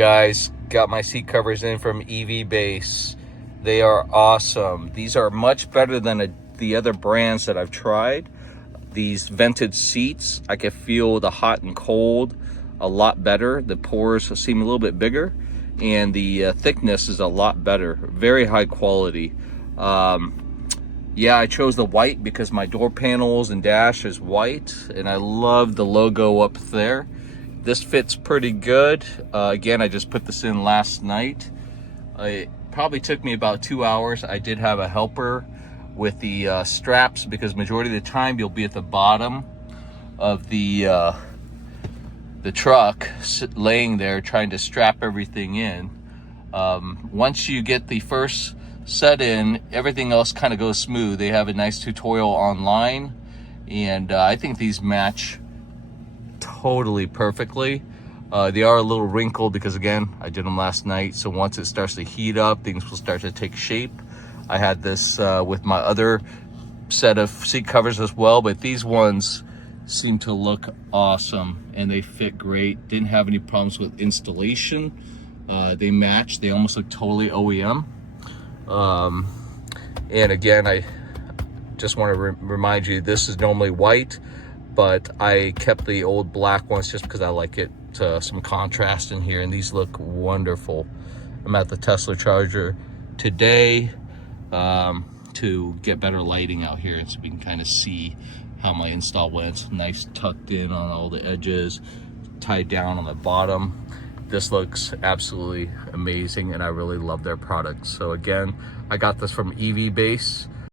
guys, got my seat covers in from EVBASE. They are awesome. These are much better than the other brands that I've tried. These vented seats, I can feel the hot and cold a lot better. The pores seem a little bit bigger, and the thickness is a lot better. Very high quality. Yeah, I chose the white because my door panels and dash is white, and I love the logo up there. This fits pretty good. Again, I just put this in last night. It probably took me about 2 hours. I did have a helper with the straps, because majority of the time you'll be at the bottom of the truck, laying there trying to strap everything in. Once you get the first set in, everything else kind of goes smooth. They have a nice tutorial online, and I think these match totally perfectly. They are a little wrinkled because, again, I did them last night, so once it starts to heat up, things will start to take shape. I had this with my other set of seat covers as well, but these ones seem to look awesome and they fit great. Didn't have any problems with installation. They match. They almost look totally OEM. And again, I just want to remind you, this is normally white, but I kept the old black ones just because I like it, some contrast in here, and these look wonderful. I'm at the Tesla charger today to get better lighting out here, so we can kind of see how my install went. Nice tucked in on all the edges, tied down on the bottom. This looks absolutely amazing, and I really love their products. So again, I got this from EVBASE.